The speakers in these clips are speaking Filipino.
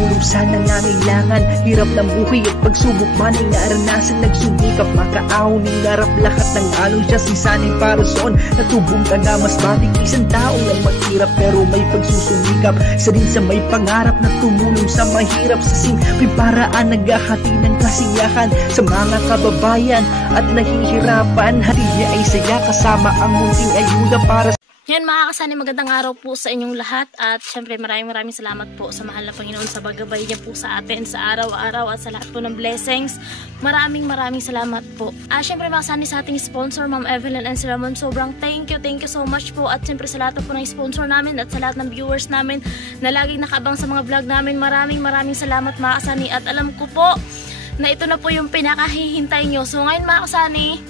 tumulong sa nangangailangan. Hirap ng buhay at pagsubok man ay naranasan, nagsumikap makaahon, hinarap lahat ng alon siya sisanay para soon. Natubong ka na mas matik isang taong lang maghirap pero may pagsusumikap. Isa din sa may pangarap na tumulong sa mahirap, sa simpleng paraan naghahati ng kasiyahan sa mga kababayan at nahihirapan. Hati niya ay saya kasama ang munting ayuda para yan mga kasani, magandang araw po sa inyong lahat at syempre maraming salamat po sa mahal na Panginoon sa paggabay niya po sa atin sa araw-araw at sa lahat po ng blessings. Maraming salamat po. Syempre mga kasani, sa ating sponsor Ma'am Evelyn and Sir Ramon, sobrang thank you so much po. At syempre sa lahat po ng sponsor namin at sa lahat ng viewers namin na laging nakabang sa mga vlog namin, maraming salamat mga kasani. At alam ko po na ito na po yung pinakahihintay nyo. So ngayon mga kasani,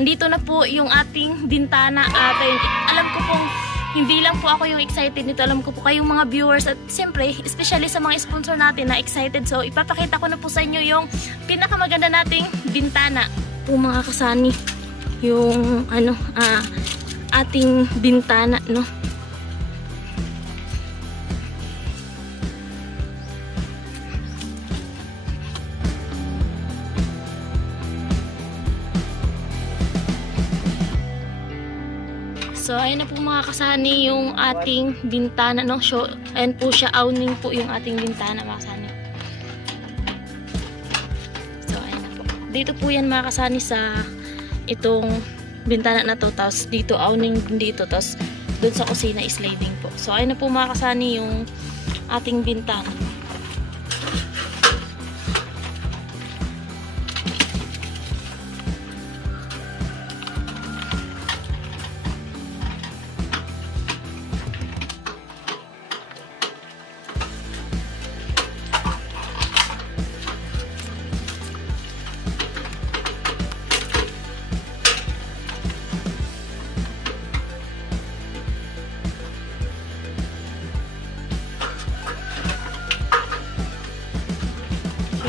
andito na po yung ating bintana at alam ko pong hindi lang po ako yung excited nito, alam ko po kayong mga viewers at siyempre especially sa mga sponsor natin na excited. So ipapakita ko na po sa inyo yung pinakamaganda nating bintana po mga kasani, yung ating bintana, no. So, ayun na po mga kasani yung ating bintana, no? So, ayun po siya, awning po yung ating bintana mga kasani. So, ayun na po. Dito po yan mga kasani sa itong bintana na to. Tapos dito, awning dito. Tapos doon sa kusina, sliding po. So, ayun na po mga kasani yung ating bintana.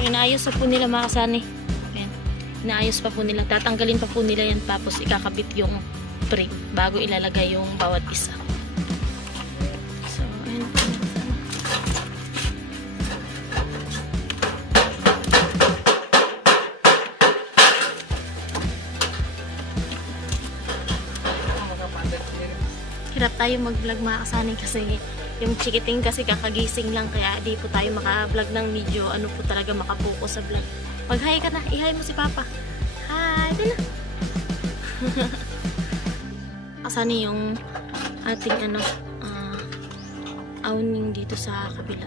Inaayos pa po nila mga kasani. Ayan. Inaayos pa po nila. Tatanggalin pa po nila yan tapos ikakabit yung frame bago ilalagay yung bawat isa. So, ayan po. Hirap tayo mag-vlog mga kasani kasi yung chikiting kasi kakagising lang kaya di po tayo maka-vlog ng video. Ano po talaga makapokus sa vlog. Mag-hi ka na. I-hi mo si Papa. Hi! Dala! Kasani yung ating awning dito sa kabila.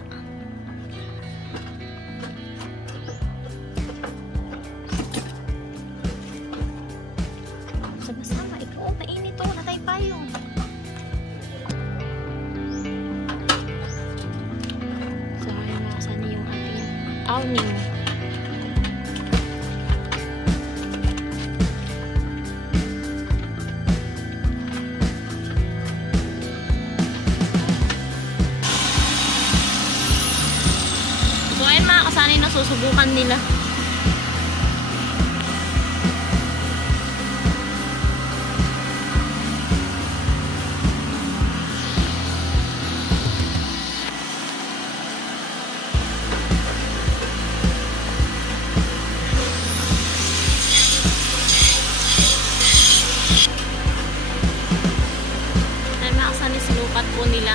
Sama-sama. Ikaw, mainit o. Natay payong. Awning. So ayun mga kasani, nasusubukan nila. Sinukat po nila.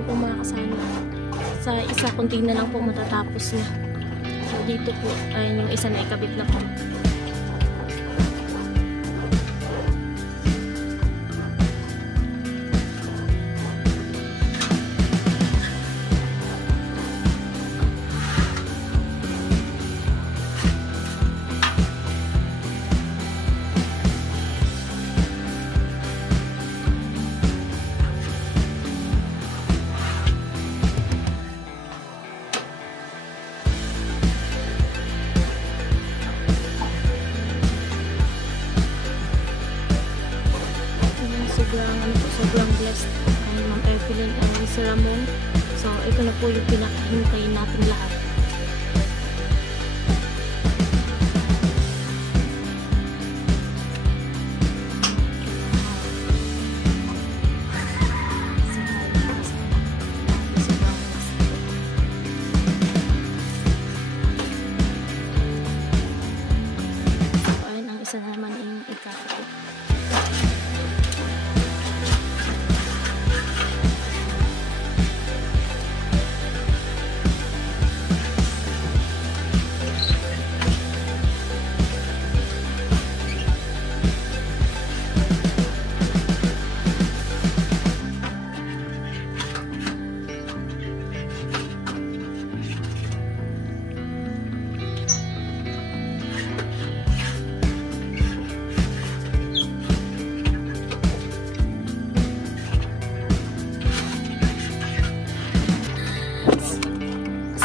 na po mga kasama. Sa isa kunti na lang po matatapos na. So dito po ay yung isa na ikabit na po. Sobrang blessed ang Ma'am Evelyn and Miss Ramon. So ito na po yung pinakahintayin natin lahat. So ayun ang isa naman yung ikakapit.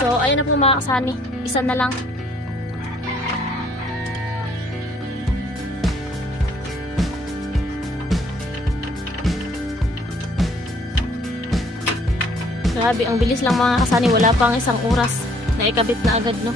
So, ayun na po mga kasani. Isa na lang. Grabe, ang bilis lang mga kasani. Wala pang isang oras na ikabit na agad, no?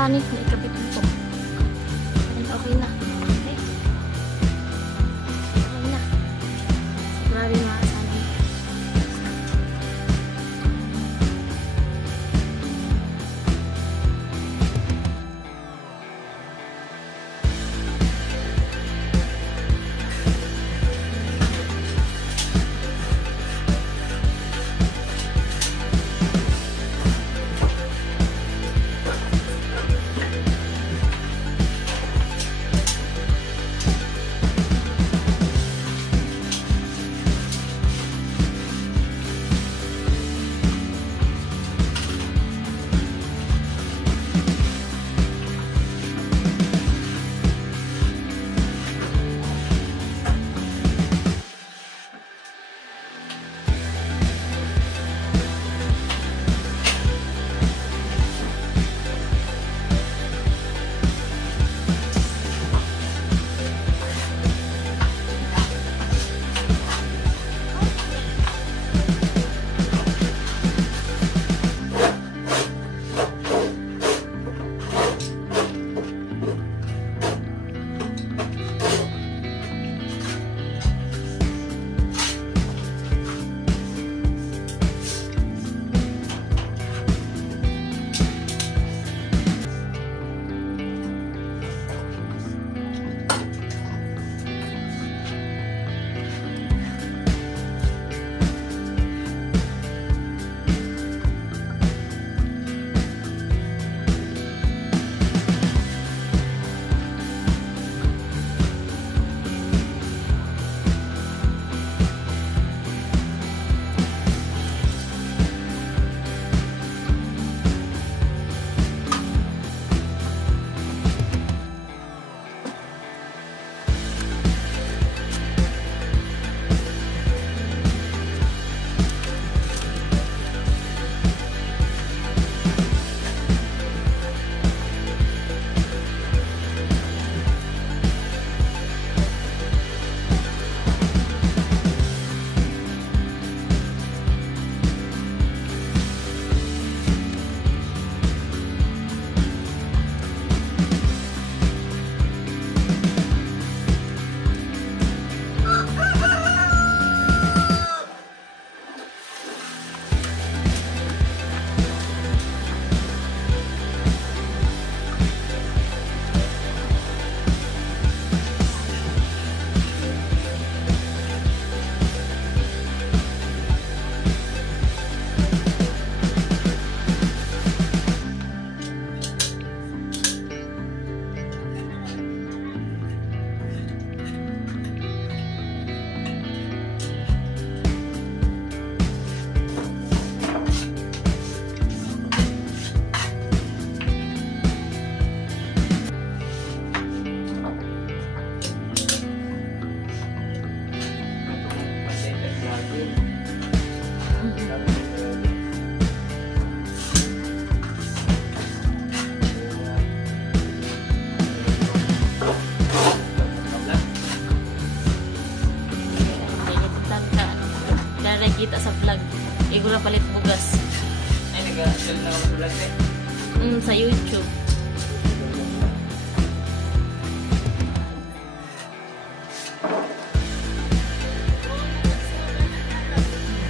Sunny, naikabit mo po. And okay na. Okay. Okay na. Grabe mga Sunny. Kita sa vlog. Igura palit bugas. Ay, nag-sell na ako sa vlog eh. Sa YouTube.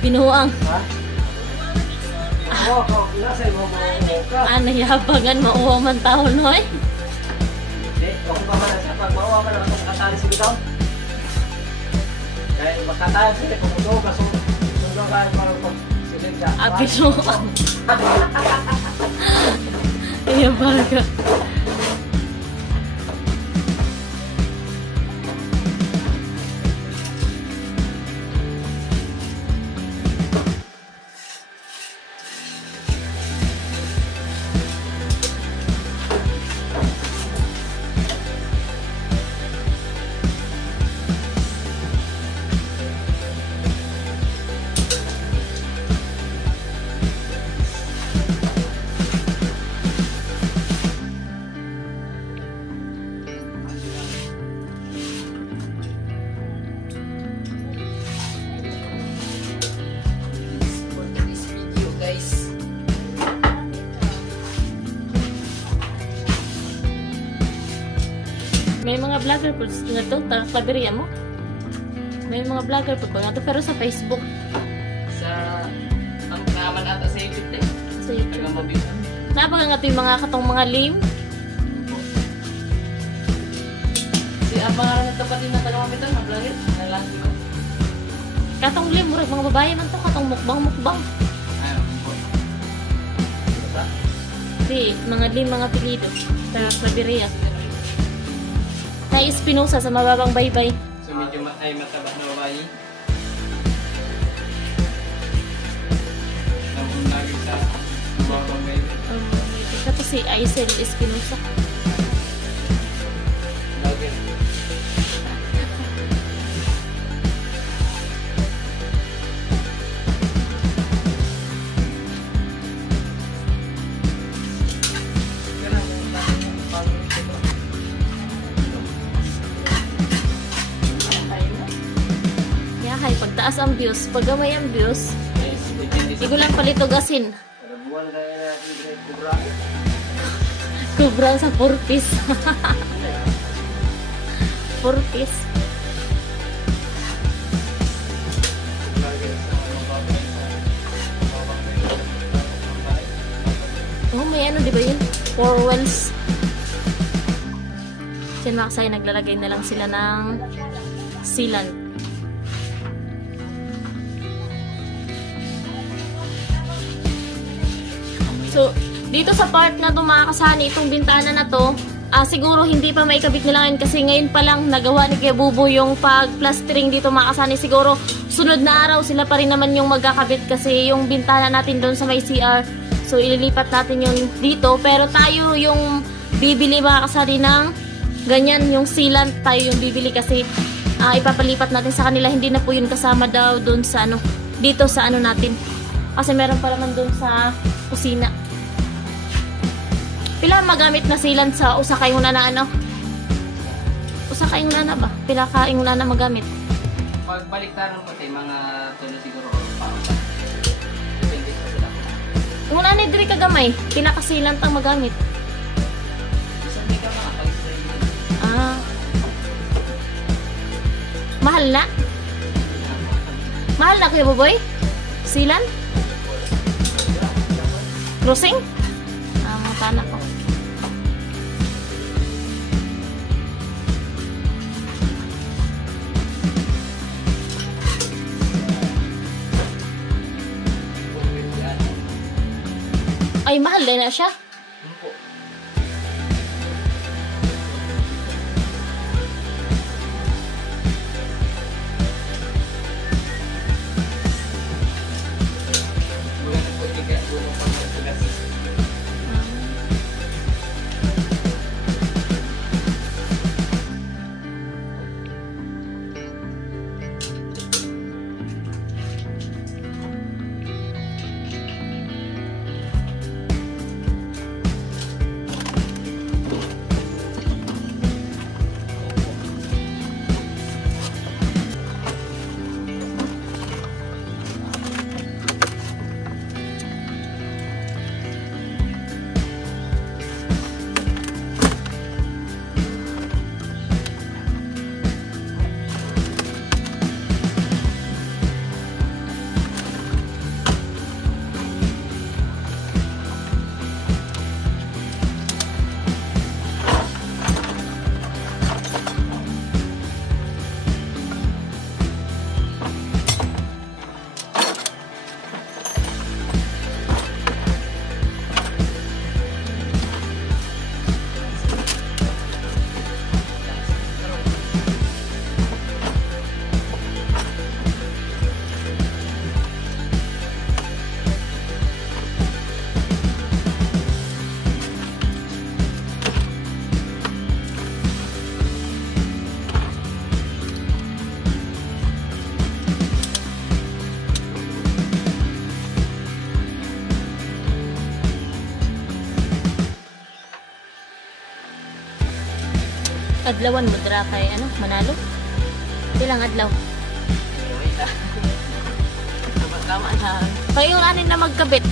Pinuang. Ha? Oo, nasa mo ka. Yabangan mauwa man tao, noy. Hindi, kung pa man sa pag mauwa man ako katali sa bitaw. Dahil magkatayan sila kung ito kaso sundogan para ko siya. Pinuang. Yabangan. May mga vlogger po nga to, taga-Claveria mo. May mga vlogger po nga to, pero sa Facebook. Ang naman ata sa YouTube din. Sa YouTube. Tagang mabigan. Napaga nga to yung mga katong mga lame. Si mga nagtapat din na taga-mabitan, mga vlogger. Nalang ko. Katong lame, murag mga babae man to, katong mukbang. Ayun, po. Basta? Di, mga lame, mga pilido. Taga-Claveria. Na Espinosa sa mababang baybay. So medyo mataba na babae. Namun lagi sa mababang baby. Tapos si Aisel Espinosa. Vlogger. Yahay, pagtaas ang views, paggamay ang views, Yes, depende sa igo lang palitog asin. buwan kaya natin direct kubra. Kubrang sa 4 piece. 4 piece. Vlogger sa mababang baby. Oh, may ano, di ba yun? 4 wells. Diyan makasaya, naglalagay na lang sila ng sealant. So, dito sa part na to mga kasani, itong bintana na to, siguro hindi pa maikabit nila ngayon kasi ngayon pa lang nagawa ni Kuya Bubo yung pag-plastering dito mga kasani. Siguro sunod na araw sila pa rin naman yung magkakabit kasi yung bintana natin doon sa may CR. So, ililipat natin yung dito. Pero tayo yung bibili mga kasani ng ganyan, yung sealant tayo yung bibili kasi ipapalipat natin sa kanila. Hindi na po yun kasama daw doon sa ano, dito sa ano natin. Kasi meron pa naman doon sa kusina. Pila magamit na sealant sa usa kay una na ano? Usa kay una na ba? Pila ka una na magamit? Pagbaliktaran mo tayo, mga tulo siguro pa. Depende sa sila. Una ni diri ka gamay, pila ka sealant ang magamit? So, hindi ka makapag-spray. Mahal na? Mahal na Kuya Buboy? Sealant? Crossing? Matana ko. Ay, mahal din na siya. Adlawan mo dira kay ano, Manalo? Ilang adlaw? Tama na. Kayo yung anin na magkabit.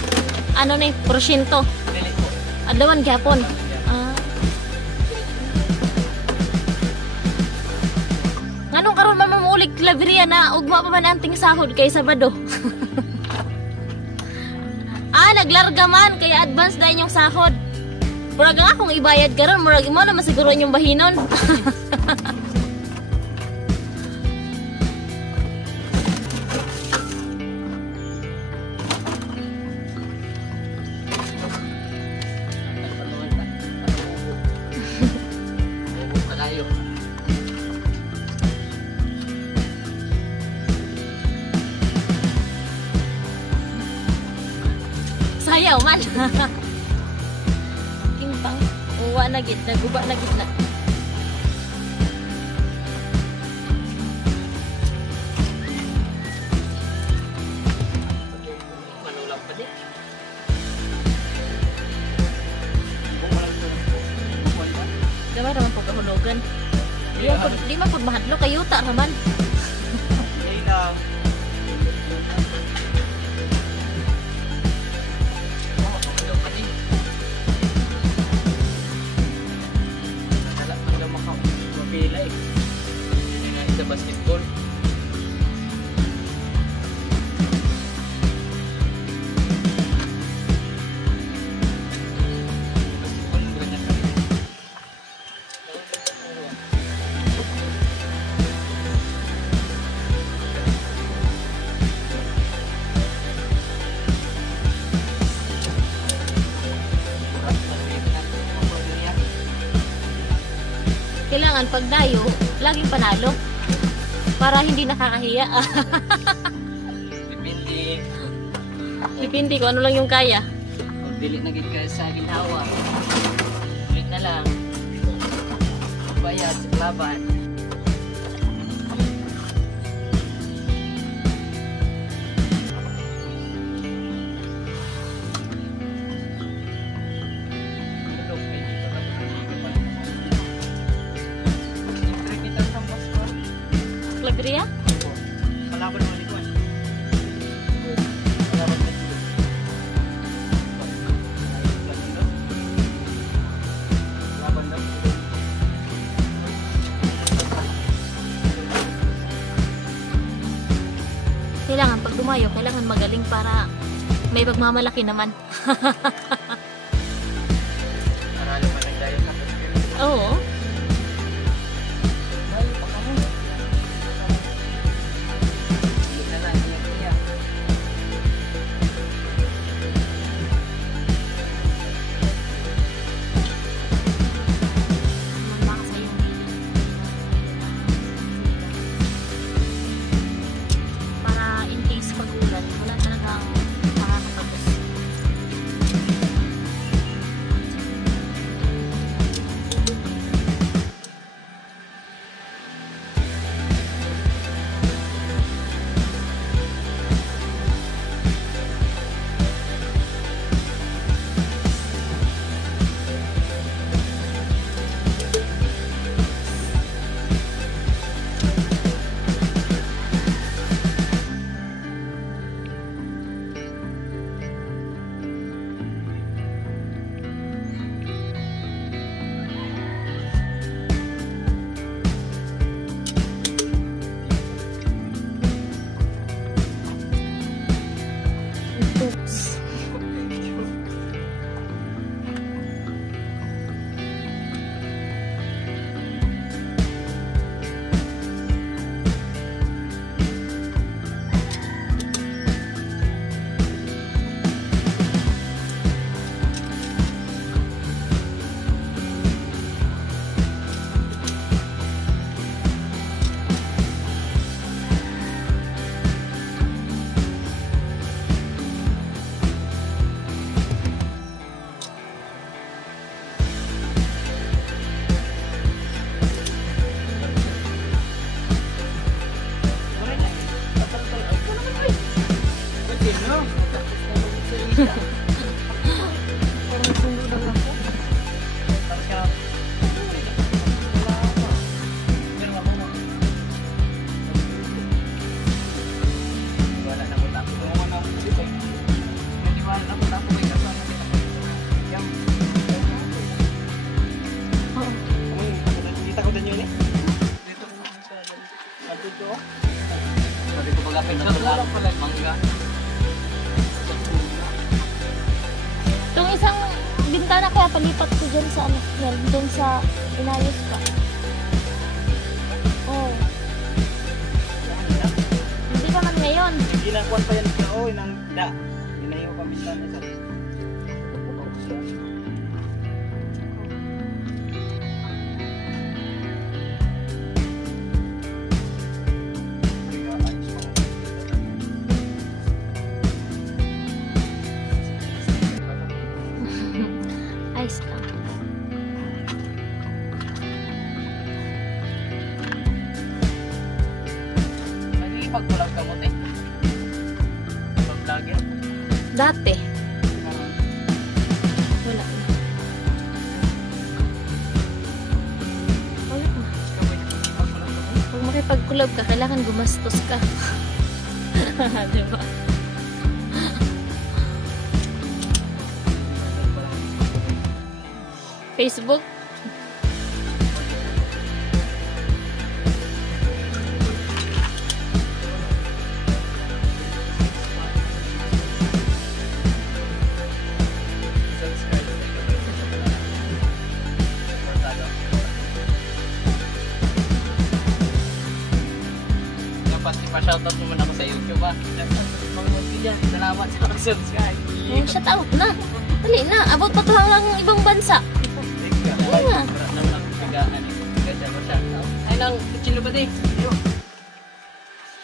Ano na yung porsyento? Dili po. Adlawan gyapon. Claveria na ugma pa man anting sahod kay Sabado. Naglarga man kaya advance dahil yung sahod. Murag nga kung ibayad ka ron, murag mo na masiguro yung bahinon. Sayaw man. Kimpang uwa na gitna, guba na gitna. Manulang pa din. Gamay naman po kahulogan. Di man pag mahadlo kayo ta raman. Sa basketball. Kailangan pag dayo, laging panalo. Para hindi nakakahiya. Depende. Depende kung ano lang yung kaya. Kung dili na gid ka sa ginhawa. Ulit na lang. Bayad sa laban. Claveria? Malaban naman ito. Malaban na ito. Malaban na ito. Kailangan pag dumayo, kailangan magaling para may pagmamalaki naman. Maralo pa nagdayo ka. Oo. oh. Sabi ko bagapin na lang pala mangga. Itong isang bintana kaya palipat ko dyan sa ano, yan, doon sa inayos ka. Oh. Hindi pa man ngayon. Ginangkuan pa yan siya, oh, inang da. Inayo pa minsan isa. Ayos lang. Nagipag-vlog ka mo, te? Vlogger? Dati. Wala na. Wala na. Pag makipag-collab ka, kailangan gumastos ka. Diba? Facebook? Pa-shoutout mo muna ako sa YouTube ah. Salamat sa subscribe. Oh, shout out na. Dali na. Abot pa to hanggang ibang bansa. Dali na. Ay lang, chilo ba din?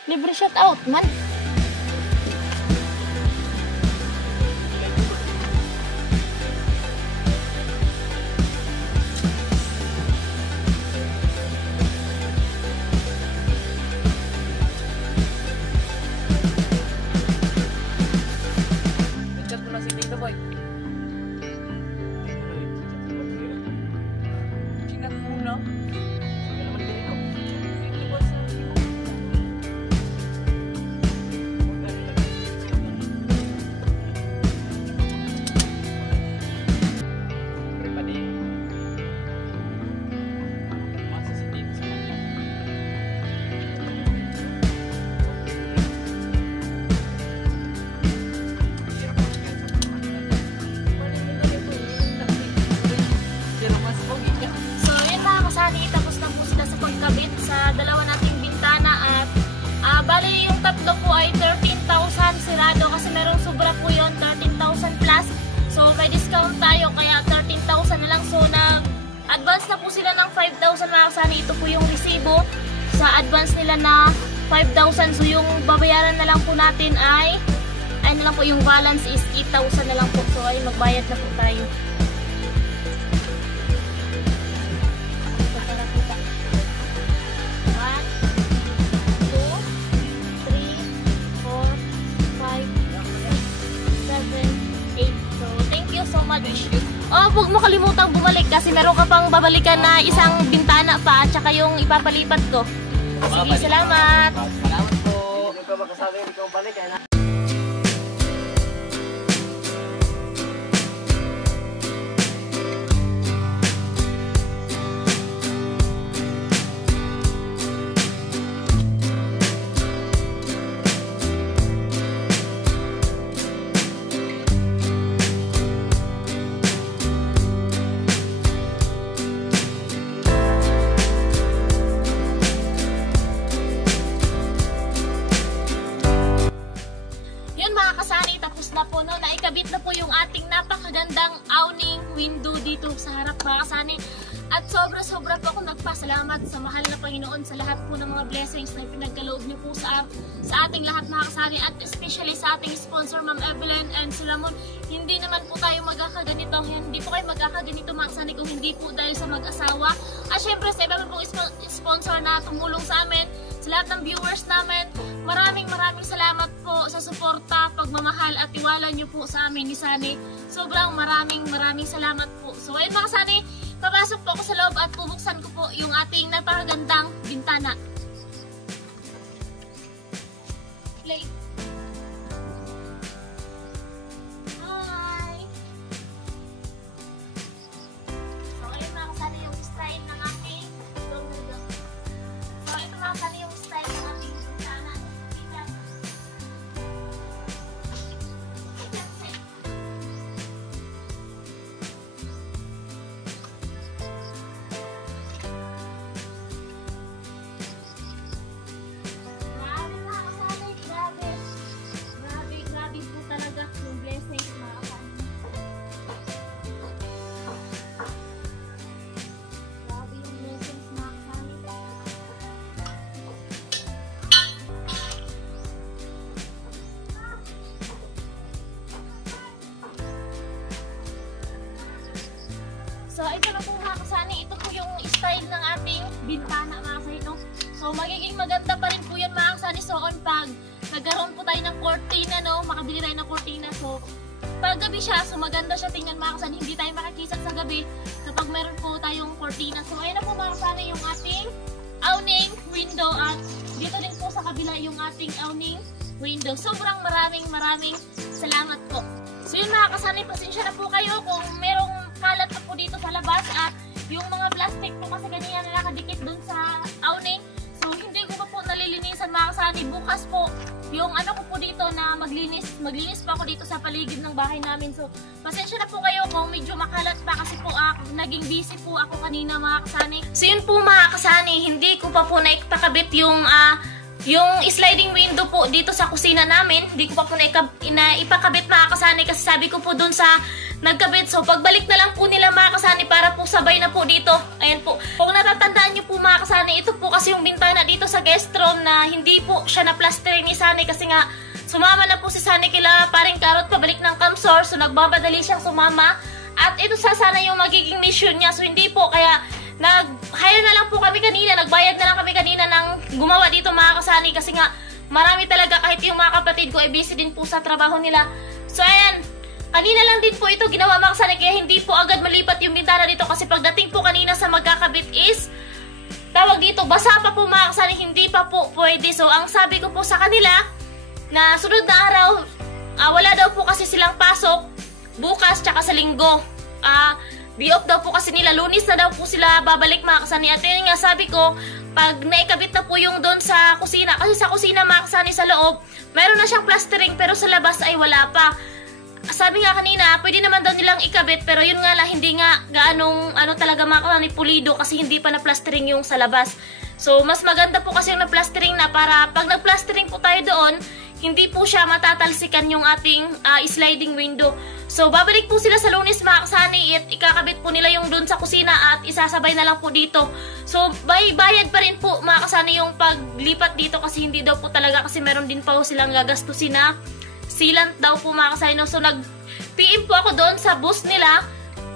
Libre shout out man. Dalawa nating bintana at bali yung tatlo po ay 13,000 sirado kasi merong sobra po yun, 13,000 plus. So may discount tayo kaya 13,000 na lang. So nag-advance na po sila ng 5,000 mga kasani. Ito po yung resibo sa advance nila na 5,000. So yung babayaran na lang po natin ay na lang po, yung balance is 8,000 na lang po. So ay magbayad na po tayo. Oh, huwag mo kalimutang bumalik kasi meron ka pang babalikan na isang bintana pa at saka yung ipapalipat ko. Sige, salamat. Salamat po. Hindi ko makasabi, hindi ko balik. Naikabit na po yung ating napakagandang awning window dito sa harap mga kasani. At sobra-sobra po ako nagpasalamat sa mahal na Panginoon sa lahat po ng mga blessings na pinagkaloob niyo po sa ating lahat mga kasani. At especially sa ating sponsor Ma'am Evelyn and si Ramon. Hindi naman po tayo magkakaganito. Hindi po kayo magkakaganito mga kasani kung hindi po dahil sa mag-asawa. At syempre sa iba pong sponsor na tumulong sa amin, sa lahat ng viewers namin, maraming salamat po sa suporta, pagmamahal at tiwala nyo po sa amin ni Sunny. Sobrang maraming salamat po. So ayun mga Sunny, papasok po ako sa loob at bubuksan ko po yung ating napakagandang bintana. Play. Hi! So ayun mga Sunny, yung style ng ating So ito mga Sunny, yung style ng ating magiging maganda pa rin po yan mga kasani. So, pag nagkaroon po tayo ng cortina, no? Makabili tayo ng cortina. So, pag gabi siya, so maganda siya tingnan mga kasani. Hindi tayo makikisap sa gabi kapag meron po tayong cortina. So, ayan na po mga kasani yung ating awning window. At dito din po sa kabila yung ating awning window. Sobrang maraming salamat po. So, yun mga kasani, pasensya na po kayo kung merong kalat na po dito sa labas. At yung mga plastic po kasi kanina na nakadikit dun sa awning. So, hindi ko pa po nalilinisan mga kasani. Bukas po, yung ano ko po dito na maglinis pa ako dito sa paligid ng bahay namin. So, pasensya na po kayo kung medyo makalat pa kasi po naging busy po ako kanina mga kasani. So, yun po mga kasani, hindi ko pa po naipakabit yung sliding window po dito sa kusina namin. Hindi ko pa po naipakabit mga kasani kasi sabi ko po dun sa nagkabit. So, pagbalik na lang po nila mga kasani para po sabay na po dito. Ayan po. Kung natatandaan nyo po mga kasani, ito po kasi yung bintana dito sa guest room na hindi po siya na-plastering ni Sunny kasi nga sumama na po si Sunny kila paring Karot pabalik ng Kamsor. So, nagbabadali siyang sumama. At ito sana yung magiging mission niya. So, hindi po. Kaya, nag-hire na lang po kami kanina. Nagbayad na lang kami kanina ng gumawa dito mga kasani kasi nga marami talaga kahit yung mga kapatid ko ay busy din po sa trabaho nila. So, ayan. Kanina lang din po ito ginawa mga kasani kaya hindi po agad malipat yung bintana dito kasi pagdating po kanina sa magkakabit is tawag dito, basa pa po mga kasani, hindi pa po pwede. So, ang sabi ko po sa kanila na sunod na araw, wala daw po kasi silang pasok bukas tsaka sa linggo. Di-off daw po kasi nila, Lunes na daw po sila babalik mga kasani. At yun nga sabi ko, pag naikabit na po yung doon sa kusina, kasi sa kusina mga kasani sa loob, meron na siyang plastering pero sa labas ay wala pa. Sabi nga kanina, pwede naman daw nilang ikabit pero yun nga lang, hindi nga gaanong talaga mga kasani pulido kasi hindi pa na-plastering yung sa labas. So, mas maganda po kasi yung na-plastering na para pag nag-plastering po tayo doon, hindi po siya matatalsikan yung ating sliding window. So, babalik po sila sa Lunes mga kasani at ikakabit po nila yung dun sa kusina at isasabay na lang po dito. So, bayad pa rin po mga kasani yung paglipat dito kasi hindi daw po talaga kasi meron din pa po silang gagastusin na sealant daw po mga kasani. So, nag-PM po ako doon sa bus nila.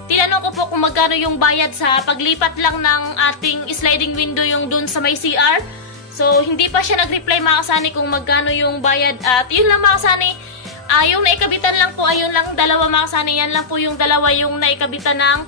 Tinanong ko po kung magkano yung bayad sa paglipat lang ng ating sliding window yung dun sa may CR. So, hindi pa siya nag-reply mga kasani kung magkano yung bayad. At yun lang mga kasani, yung naikabitan lang po, ayun lang dalawa mga kasani. Yan lang po yung dalawa yung naikabitan ng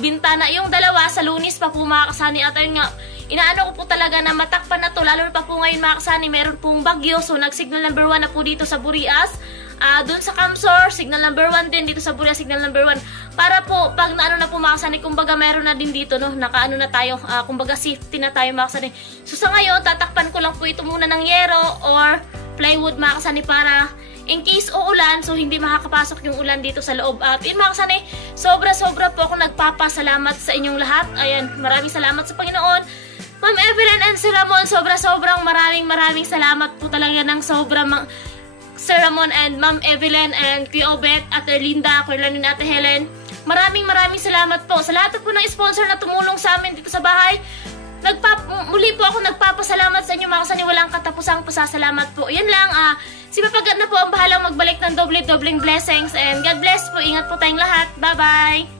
bintana. Yung dalawa sa Lunes pa po mga kasani. At ayun nga, inaano ko po talaga na matakpan na to. Lalo pa po ngayon mga kasani, meron pong bagyo. So, nag-signal number 1 na po dito sa Burias. Doon sa Kamsor, signal number 1 din. Dito sa Burias, signal number 1. Para po, pag naano na po mga kasani, kumbaga meron na din dito, no? Nakaano na tayo, kumbaga safety na tayo mga kasani. So, sa ngayon, tatakpan ko lang po ito muna ng yero or plywood mga kasani para in case uulan, so hindi makakapasok yung ulan dito sa loob. At yun mga kasani, sobra-sobra po ako nagpapasalamat sa inyong lahat. Ayan, maraming salamat sa Panginoon. Ma'am Evelyn and Sir Ramon, sobrang maraming salamat po talaga ng Sir Ramon and Ma'am Evelyn and Kuya Obet, Ate Linda, Kuya Lanin, Ate Helen. Maraming salamat po sa lahat po ng sponsor na tumulong sa amin dito sa bahay. Muli po ako nagpapasalamat sa inyo mga kasani, walang katapusang pasasalamat po. Yan lang, si Papagat na po ang bahalang magbalik ng dobleng blessings and God bless po, ingat po tayong lahat. Bye-bye!